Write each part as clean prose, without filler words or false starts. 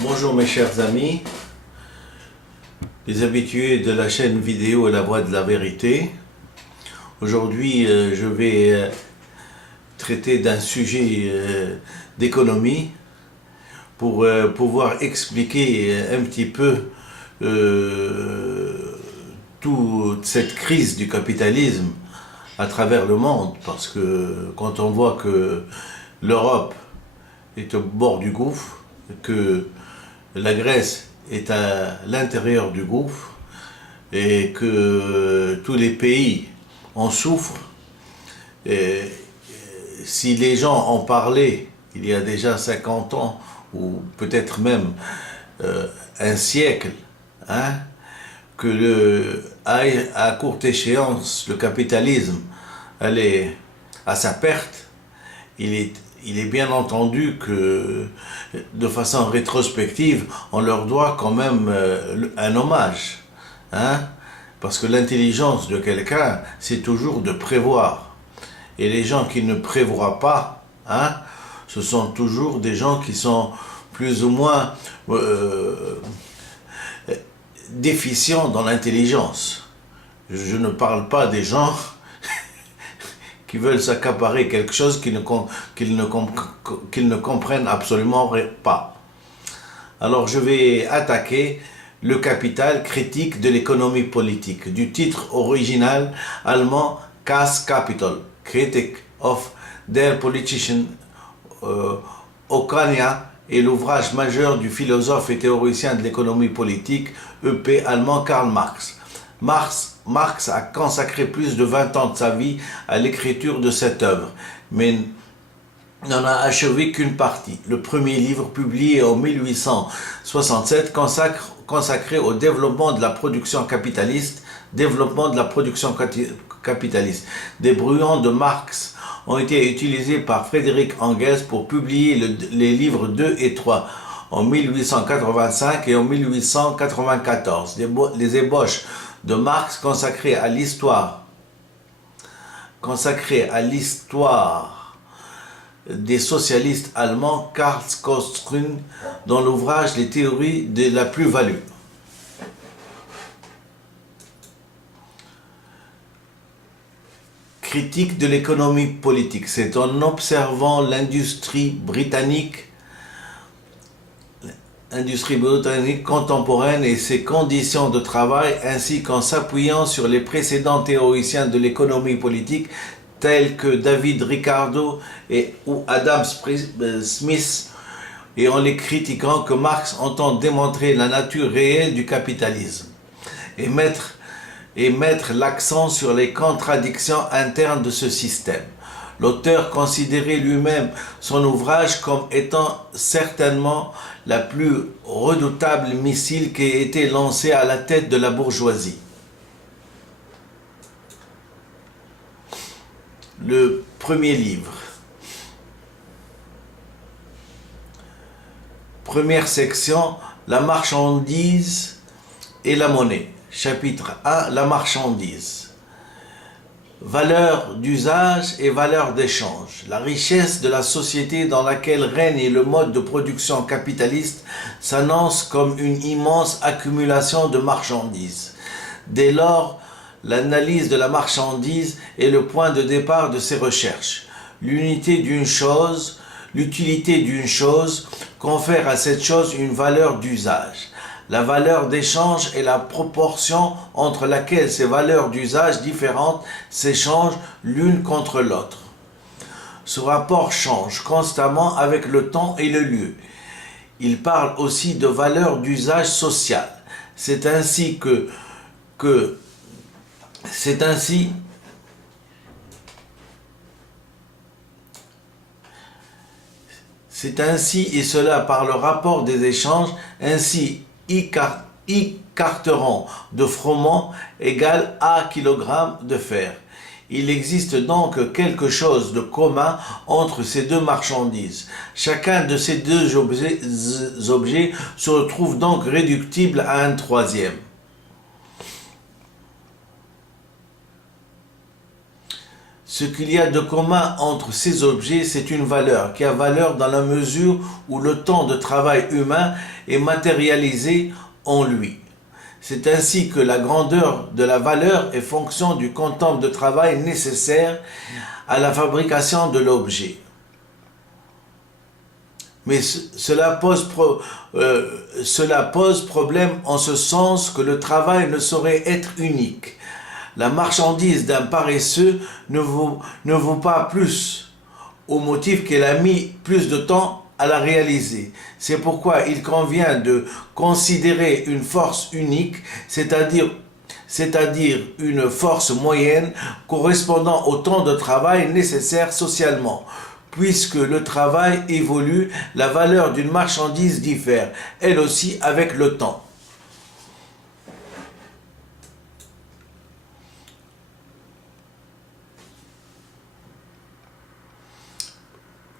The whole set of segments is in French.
Bonjour mes chers amis, les habitués de la chaîne vidéo La Voix de la Vérité. Aujourd'hui, je vais traiter d'un sujet d'économie pour pouvoir expliquer un petit peu toute cette crise du capitalisme à travers le monde. Parce que quand on voit que l'Europe est au bord du gouffre, que la Grèce est à l'intérieur du gouffre et que tous les pays en souffrent. Et si les gens en parlaient il y a déjà 50 ans, ou peut-être même un siècle, que à courte échéance, le capitalisme allait à sa perte, il est bien entendu que, de façon rétrospective, on leur doit quand même un hommage. Parce que l'intelligence de quelqu'un, c'est toujours de prévoir. Et les gens qui ne prévoient pas, ce sont toujours des gens qui sont plus ou moins déficients dans l'intelligence. Je ne parle pas des gens qui veulent s'accaparer quelque chose qu'ils ne comprennent absolument pas. Alors je vais attaquer le capital, critique de l'économie politique, du titre original allemand Das Kapital, Critique of der Politischen Ökonomie, et l'ouvrage majeur du philosophe et théoricien de l'économie politique, EP allemand Karl Marx. Marx a consacré plus de 20 ans de sa vie à l'écriture de cette œuvre, mais n'en a achevé qu'une partie. Le premier livre, publié en 1867, consacré au développement de la production capitaliste, Des brouillons de Marx ont été utilisés par Frédéric Engels pour publier les livres 2 et 3 en 1885 et en 1894. Les ébauches de Marx consacrées à l'histoire des socialistes allemands, Karl Kostrun, dans l'ouvrage Les théories de la plus-value. Critique de l'économie politique. C'est en observant l'industrie britannique contemporaine et ses conditions de travail, ainsi qu'en s'appuyant sur les précédents théoriciens de l'économie politique tels que David Ricardo ou Adam Smith, et en les critiquant, que Marx entend démontrer la nature réelle du capitalisme et mettre l'accent sur les contradictions internes de ce système. L'auteur considérait lui-même son ouvrage comme étant certainement la plus redoutable missile qui ait été lancée à la tête de la bourgeoisie. Le premier livre. Première section, la marchandise et la monnaie. Chapitre 1, la marchandise. Valeur d'usage et valeur d'échange. La richesse de la société dans laquelle règne le mode de production capitaliste s'annonce comme une immense accumulation de marchandises. Dès lors, l'analyse de la marchandise est le point de départ de ces recherches. L'utilité d'une chose confère à cette chose une valeur d'usage. La valeur d'échange est la proportion entre laquelle ces valeurs d'usage différentes s'échangent l'une contre l'autre. Ce rapport change constamment avec le temps et le lieu. Il parle aussi de valeur d'usage social. C'est ainsi et cela par le rapport des échanges, ainsi I carteron de froment égale A kg de fer. Il existe donc quelque chose de commun entre ces deux marchandises. Chacun de ces deux objets se retrouve donc réductible à un troisième. Ce qu'il y a de commun entre ces objets, c'est une valeur qui a valeur dans la mesure où le temps de travail humain est matérialisé en lui. C'est ainsi que la grandeur de la valeur est fonction du quantum de travail nécessaire à la fabrication de l'objet. Mais cela pose problème en ce sens que le travail ne saurait être unique. La marchandise d'un paresseux ne vaut pas plus au motif qu'elle a mis plus de temps à la réaliser. C'est pourquoi il convient de considérer une force unique, c'est-à-dire une force moyenne correspondant au temps de travail nécessaire socialement. Puisque le travail évolue, la valeur d'une marchandise diffère, elle aussi avec le temps.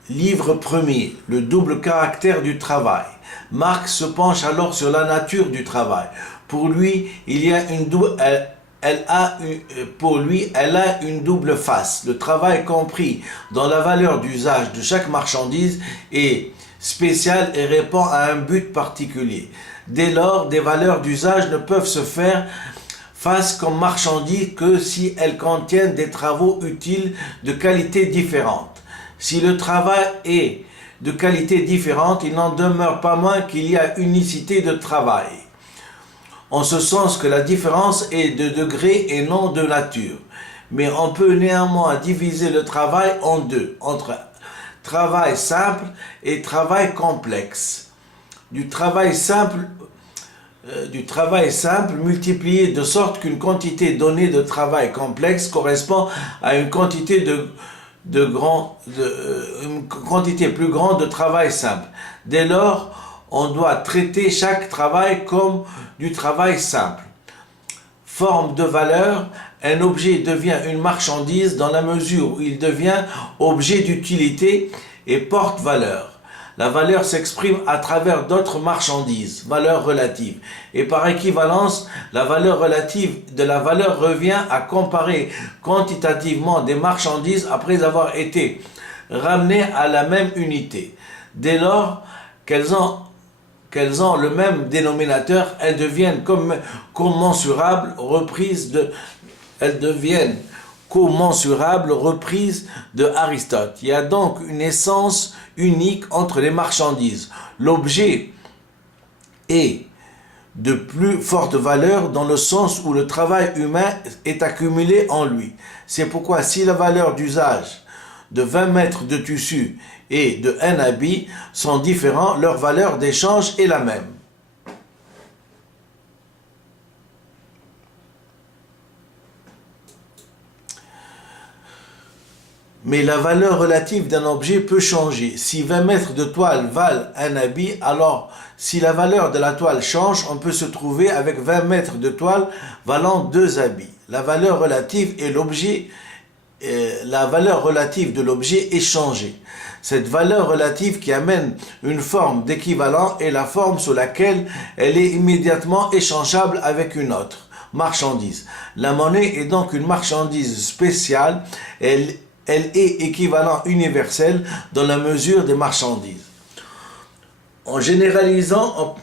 Livre premier, le double caractère du travail. Marx se penche alors sur la nature du travail. Pour lui, elle a une double face. Le travail compris dans la valeur d'usage de chaque marchandise est spécial et répond à un but particulier. Dès lors, des valeurs d'usage ne peuvent se faire face comme marchandises que si elles contiennent des travaux utiles de qualité différente. Si le travail est de qualité différente, il n'en demeure pas moins qu'il y a unicité de travail, en ce sens que la différence est de degré et non de nature. Mais on peut néanmoins diviser le travail en deux, entre travail simple et travail complexe. Du travail simple multiplié de sorte qu'une quantité donnée de travail complexe correspond à une quantité une quantité plus grande de travail simple. Dès lors, on doit traiter chaque travail comme du travail simple. Forme de valeur, un objet devient une marchandise dans la mesure où il devient objet d'utilité et porte valeur. La valeur s'exprime à travers d'autres marchandises, valeur relative. Et par équivalence, la valeur relative de la valeur revient à comparer quantitativement des marchandises après avoir été ramenées à la même unité. Dès lors qu'elles ont le même dénominateur, elles deviennent commensurables, reprises de Aristote. Il y a donc une essence unique entre les marchandises. L'objet est de plus forte valeur dans le sens où le travail humain est accumulé en lui. C'est pourquoi si la valeur d'usage de 20 mètres de tissu et de un habit sont différents, leur valeur d'échange est la même. Mais la valeur relative d'un objet peut changer. Si 20 mètres de toile valent un habit, alors si la valeur de la toile change, on peut se trouver avec 20 mètres de toile valant 2 habits. La valeur relative de l'objet est changée. Cette valeur relative qui amène une forme d'équivalent est la forme sous laquelle elle est immédiatement échangeable avec une autre marchandise. La monnaie est donc une marchandise spéciale. Elle est équivalent universel dans la mesure des marchandises. En généralisant,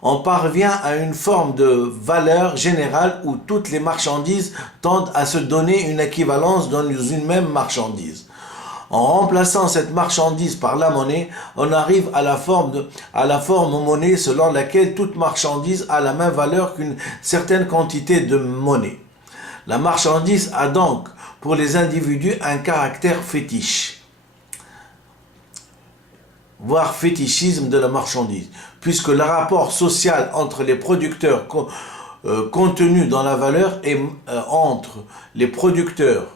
on parvient à une forme de valeur générale où toutes les marchandises tendent à se donner une équivalence dans une même marchandise. En remplaçant cette marchandise par la monnaie, on arrive à la forme monnaie selon laquelle toute marchandise a la même valeur qu'une certaine quantité de monnaie. La marchandise a donc pour les individus un caractère fétiche, voire fétichisme de la marchandise, puisque le rapport social entre les producteurs contenu dans la valeur et entre les producteurs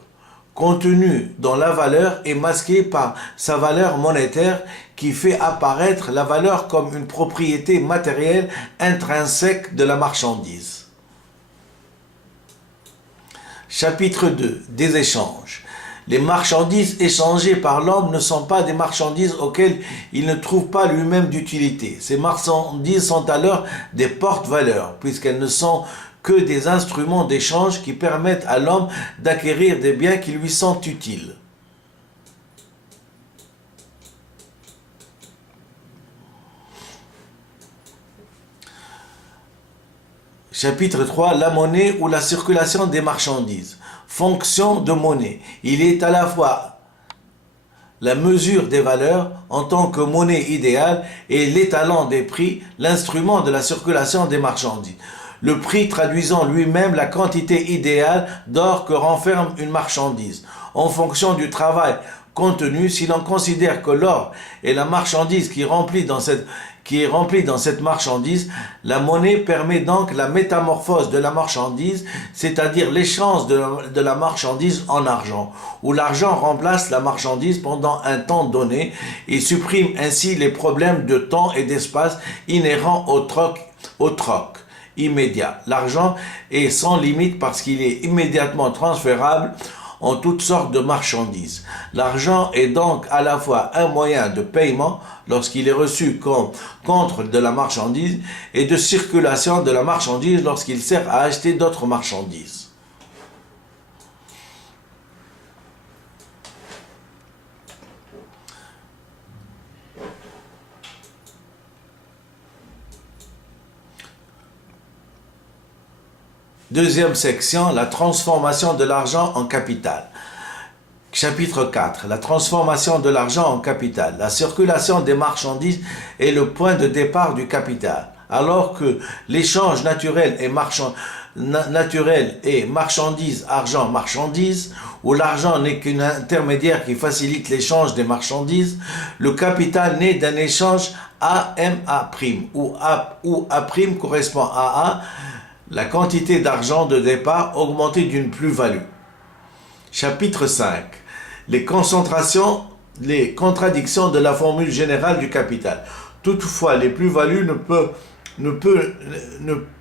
contenu dans la valeur est masqué par sa valeur monétaire qui fait apparaître la valeur comme une propriété matérielle intrinsèque de la marchandise. Chapitre 2. Des échanges. Les marchandises échangées par l'homme ne sont pas des marchandises auxquelles il ne trouve pas lui-même d'utilité. Ces marchandises sont alors des porte-valeurs, puisqu'elles ne sont que des instruments d'échange qui permettent à l'homme d'acquérir des biens qui lui sont utiles. Chapitre 3, la monnaie ou la circulation des marchandises. Fonction de monnaie. Il est à la fois la mesure des valeurs en tant que monnaie idéale et l'étalon des prix, l'instrument de la circulation des marchandises. Le prix traduisant lui-même la quantité idéale d'or que renferme une marchandise. En fonction du travail contenu, si l'on considère que l'or est la marchandise qui est remplie dans cette marchandise, la monnaie permet donc la métamorphose de la marchandise, c'est-à-dire l'échange de la marchandise en argent, où l'argent remplace la marchandise pendant un temps donné et supprime ainsi les problèmes de temps et d'espace inhérents au troc immédiat. L'argent est sans limite parce qu'il est immédiatement transférable en toutes sortes de marchandises. L'argent est donc à la fois un moyen de paiement lorsqu'il est reçu contre de la marchandise et de circulation de la marchandise lorsqu'il sert à acheter d'autres marchandises. Deuxième section, la transformation de l'argent en capital. Chapitre 4, la transformation de l'argent en capital. La circulation des marchandises est le point de départ du capital. Alors que l'échange naturel et marchandise, argent-marchandise, où l'argent n'est qu'un intermédiaire qui facilite l'échange des marchandises, le capital naît d'un échange AMA', où A' correspond à A, la quantité d'argent de départ augmentée d'une plus-value. Chapitre 5. Les contradictions de la formule générale du capital. Toutefois, les plus-values ne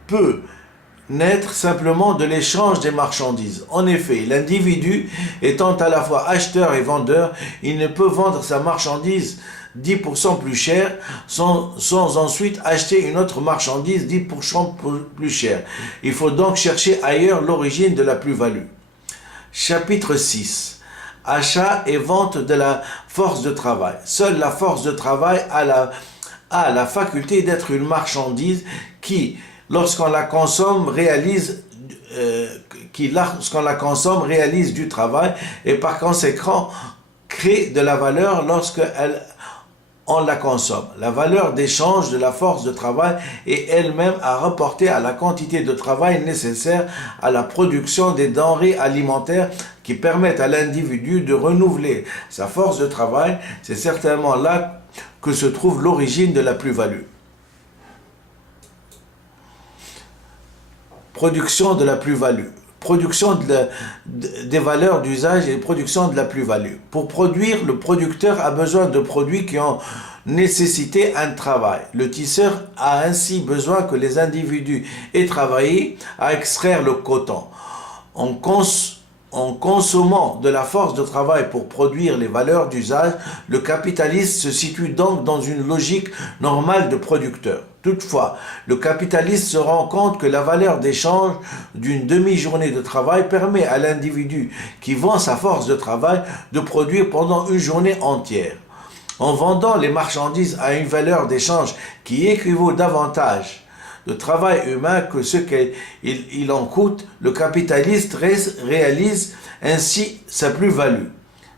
peut naître simplement de l'échange des marchandises. En effet, l'individu étant à la fois acheteur et vendeur, il ne peut vendre sa marchandise 10% plus cher sans ensuite acheter une autre marchandise 10% plus chère. Il faut donc chercher ailleurs l'origine de la plus-value. Chapitre 6. Achat et vente de la force de travail. Seule la force de travail a la faculté d'être une marchandise qui, lorsqu'on la consomme, réalise du travail et par conséquent crée de la valeur on la consomme. La valeur d'échange de la force de travail est elle-même à rapporter à la quantité de travail nécessaire à la production des denrées alimentaires qui permettent à l'individu de renouveler sa force de travail. C'est certainement là que se trouve l'origine de la plus-value. Production de la plus-value. Production des valeurs d'usage et production de la plus-value. Pour produire, le producteur a besoin de produits qui ont nécessité un travail. Le tisseur a ainsi besoin que les individus aient travaillé à extraire le coton. En consommant de la force de travail pour produire les valeurs d'usage, le capitaliste se situe donc dans une logique normale de producteur. Toutefois, le capitaliste se rend compte que la valeur d'échange d'une demi-journée de travail permet à l'individu qui vend sa force de travail de produire pendant une journée entière. En vendant les marchandises à une valeur d'échange qui équivaut davantage de travail humain que ce qu'il en coûte, le capitaliste réalise ainsi sa plus-value.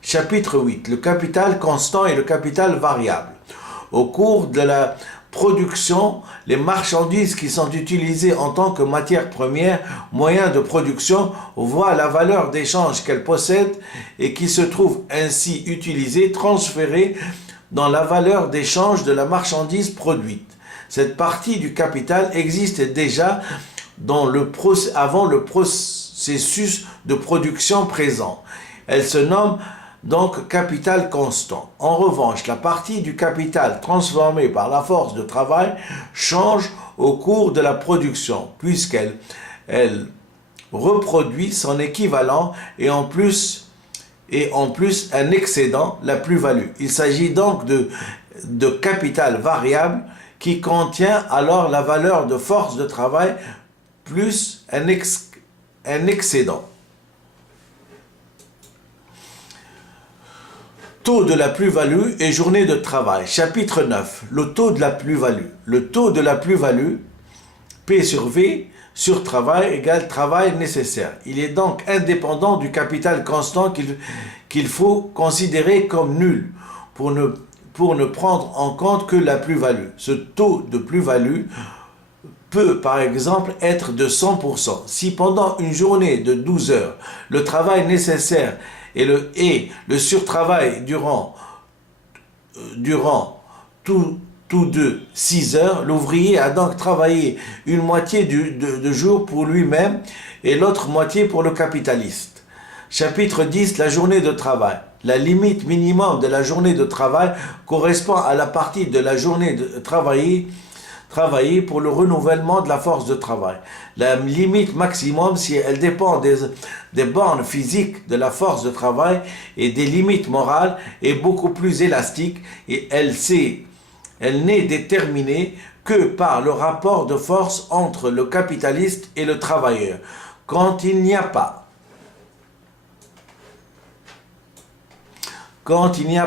Chapitre 8. Le capital constant et le capital variable. Au cours de la production, les marchandises qui sont utilisées en tant que matière première, moyen de production, voient la valeur d'échange qu'elles possèdent et qui se trouve ainsi utilisée, transférée dans la valeur d'échange de la marchandise produite. Cette partie du capital existe déjà avant le processus de production présent. Elle se nomme donc capital constant. En revanche, la partie du capital transformée par la force de travail change au cours de la production, puisqu'elle reproduit son équivalent et en plus un excédent, la plus-value. Il s'agit donc de capital variable qui contient alors la valeur de force de travail plus un excédent. Taux de la plus-value et journée de travail. Chapitre 9. Le taux de la plus-value. Le taux de la plus-value, P sur V, sur travail égale travail nécessaire. Il est donc indépendant du capital constant qu'il faut considérer comme nul pour ne prendre en compte que la plus-value. Ce taux de plus-value peut par exemple être de 100%. Si pendant une journée de 12 heures, le travail nécessaire et le surtravail durant tous deux 6 heures, l'ouvrier a donc travaillé une moitié de jour pour lui-même et l'autre moitié pour le capitaliste. Chapitre 10, la journée de travail. La limite minimum de la journée de travail correspond à la partie de la journée de travailler pour le renouvellement de la force de travail. La limite maximum, si elle dépend des bornes physiques de la force de travail et des limites morales, est beaucoup plus élastique et elle n'est déterminée que par le rapport de force entre le capitaliste et le travailleur. Quand il n'y a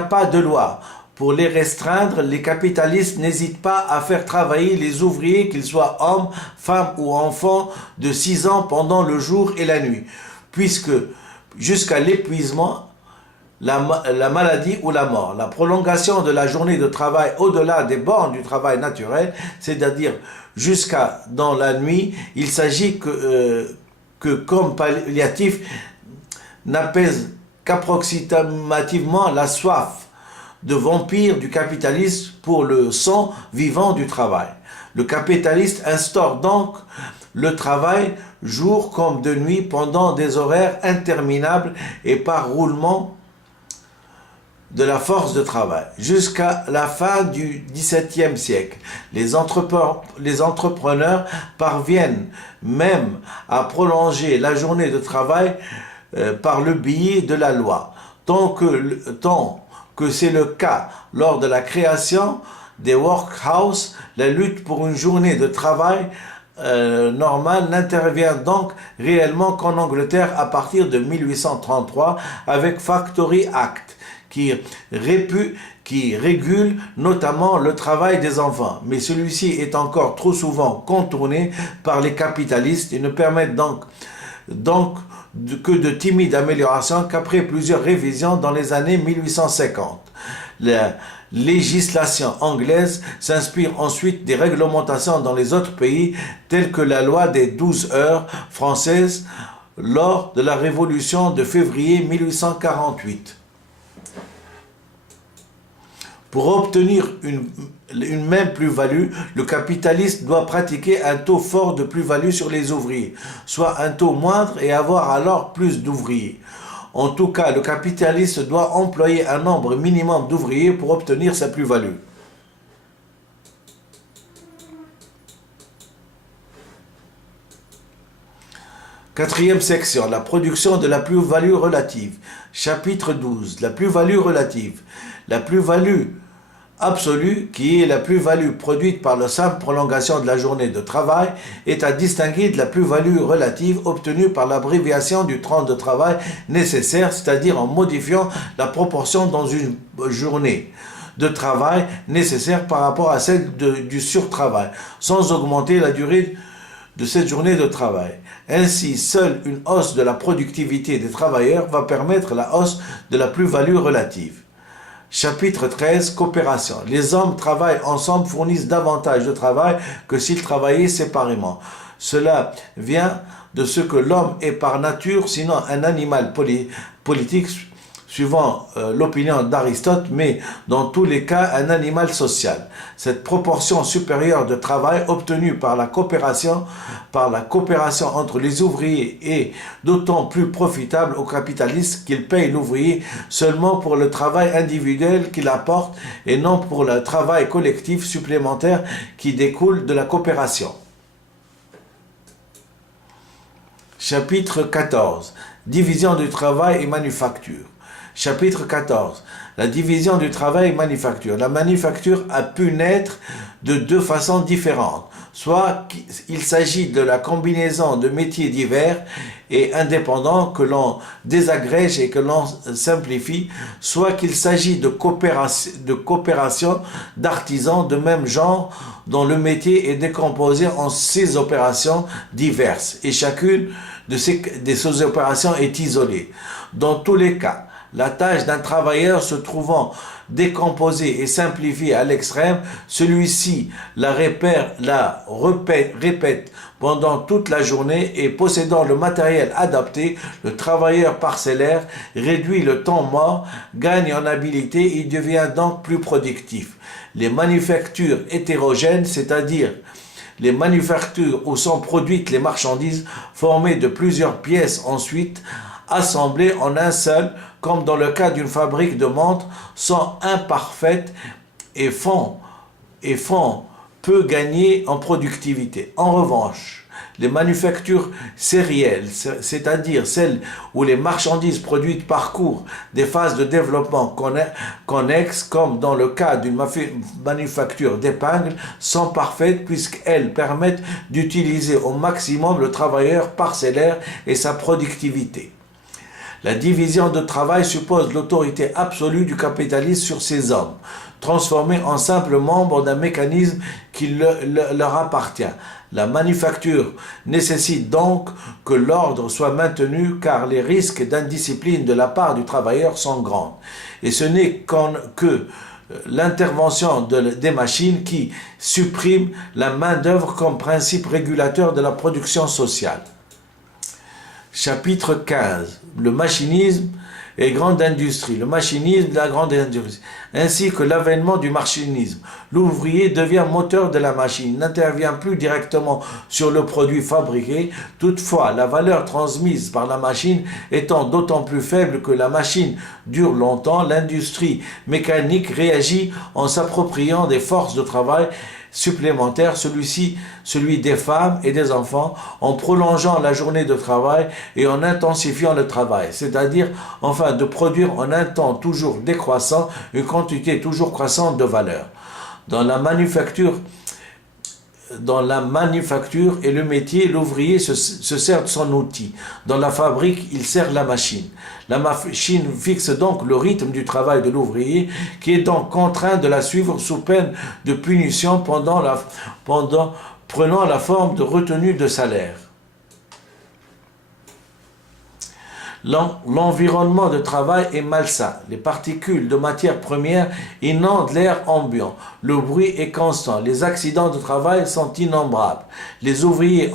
pas de loi pour les restreindre, les capitalistes n'hésitent pas à faire travailler les ouvriers, qu'ils soient hommes, femmes ou enfants, de 6 ans pendant le jour et la nuit, puisque jusqu'à l'épuisement, la maladie ou la mort. La prolongation de la journée de travail au-delà des bornes du travail naturel, c'est-à-dire jusqu'à dans la nuit, il s'agit que comme palliatif n'apaise qu'approximativement la soif de vampire du capitaliste pour le sang vivant du travail. Le capitaliste instaure donc le travail jour comme de nuit pendant des horaires interminables et par roulement de la force de travail. Jusqu'à la fin du XVIIe siècle, les entrepreneurs parviennent même à prolonger la journée de travail par le biais de la loi, tant que c'est le cas lors de la création des workhouses. La lutte pour une journée de travail normale n'intervient donc réellement qu'en Angleterre à partir de 1833 avec Factory Act, qui régule notamment le travail des enfants. Mais celui-ci est encore trop souvent contourné par les capitalistes et ne permet donc que de timides améliorations qu'après plusieurs révisions dans les années 1850. La législation anglaise s'inspire ensuite des réglementations dans les autres pays, telles que la loi des 12 heures française lors de la Révolution de février 1848. Pour obtenir une même plus-value, le capitaliste doit pratiquer un taux fort de plus-value sur les ouvriers, soit un taux moindre et avoir alors plus d'ouvriers. En tout cas, le capitaliste doit employer un nombre minimum d'ouvriers pour obtenir sa plus-value. Quatrième section, la production de la plus-value relative. Chapitre 12, la plus-value relative. La plus-value absolue, qui est la plus-value produite par la simple prolongation de la journée de travail, est à distinguer de la plus-value relative obtenue par l'abréviation du temps de travail nécessaire, c'est-à-dire en modifiant la proportion dans une journée de travail nécessaire par rapport à celle du surtravail, sans augmenter la durée de cette journée de travail. Ainsi, seule une hausse de la productivité des travailleurs va permettre la hausse de la plus-value relative. Chapitre 13, coopération. Les hommes travaillent ensemble, fournissent davantage de travail que s'ils travaillaient séparément. Cela vient de ce que l'homme est par nature, sinon un animal politique, suivant l'opinion d'Aristote, mais dans tous les cas un animal social. Cette proportion supérieure de travail obtenue par la coopération entre les ouvriers est d'autant plus profitable aux capitalistes qu'ils payent l'ouvrier seulement pour le travail individuel qu'il apporte et non pour le travail collectif supplémentaire qui découle de la coopération. Chapitre 14. Division du travail et manufacture. Chapitre 14. La division du travail manufacture. La manufacture a pu naître de deux façons différentes. Soit il s'agit de la combinaison de métiers divers et indépendants que l'on désagrège et que l'on simplifie, soit qu'il s'agit de coopération d'artisans de même genre dont le métier est décomposé en 6 opérations diverses et chacune de ces opérations est isolée. Dans tous les cas, la tâche d'un travailleur se trouvant décomposée et simplifiée à l'extrême, celui-ci la répète pendant toute la journée et possédant le matériel adapté, le travailleur parcellaire réduit le temps mort, gagne en habileté et devient donc plus productif. Les manufactures hétérogènes, c'est-à-dire les manufactures où sont produites les marchandises formées de plusieurs pièces ensuite assemblées en un seul, comme dans le cas d'une fabrique de montres, sont imparfaites et font peu gagner en productivité. En revanche, les manufactures sérielles, c'est-à-dire celles où les marchandises produites parcourent des phases de développement connexes, comme dans le cas d'une manufacture d'épingles, sont parfaites puisqu'elles permettent d'utiliser au maximum le travailleur parcellaire et sa productivité. La division de travail suppose l'autorité absolue du capitalisme sur ces hommes, transformés en simples membres d'un mécanisme qui leur appartient. La manufacture nécessite donc que l'ordre soit maintenu car les risques d'indiscipline de la part du travailleur sont grands. Et ce n'est que l'intervention des machines qui supprime la main-d'œuvre comme principe régulateur de la production sociale. Chapitre 15. Le machinisme et grande industrie. Le machinisme de la grande industrie, ainsi que l'avènement du machinisme. L'ouvrier devient moteur de la machine, n'intervient plus directement sur le produit fabriqué. Toutefois, la valeur transmise par la machine étant d'autant plus faible que la machine dure longtemps, l'industrie mécanique réagit en s'appropriant des forces de travail supplémentaire, celui des femmes et des enfants, en prolongeant la journée de travail et en intensifiant le travail, c'est-à-dire enfin de produire en un temps toujours décroissant une quantité toujours croissante de valeur. Dans la manufacture et le métier, l'ouvrier se sert de son outil. Dans la fabrique, il sert la machine. La machine fixe donc le rythme du travail de l'ouvrier, qui est donc contraint de la suivre sous peine de punition prenant la forme de retenue de salaire. L'environnement de travail est malsain. Les particules de matières premières inondent l'air ambiant. Le bruit est constant. Les accidents de travail sont innombrables. Les ouvriers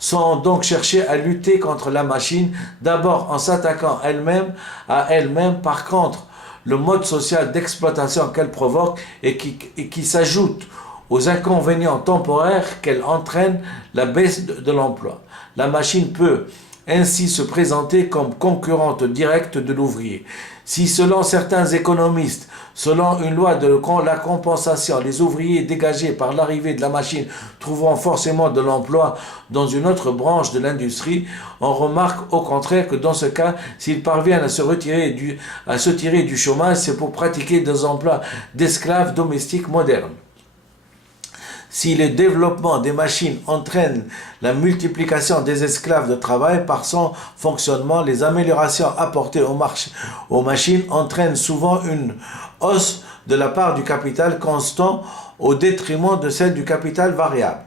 sont donc cherchés à lutter contre la machine, d'abord en s'attaquant à elle-même. Par contre, le mode social d'exploitation qu'elle provoque et qui s'ajoute aux inconvénients temporaires qu'elle entraîne, la baisse de l'emploi. La machine peut ainsi se présenter comme concurrente directe de l'ouvrier. Si selon certains économistes, selon une loi de la compensation, les ouvriers dégagés par l'arrivée de la machine trouveront forcément de l'emploi dans une autre branche de l'industrie, on remarque au contraire que dans ce cas, s'ils parviennent à se tirer du chômage, c'est pour pratiquer des emplois d'esclaves domestiques modernes. Si le développement des machines entraîne la multiplication des esclaves de travail par son fonctionnement, les améliorations apportées aux machines entraînent souvent une hausse de la part du capital constant au détriment de celle du capital variable.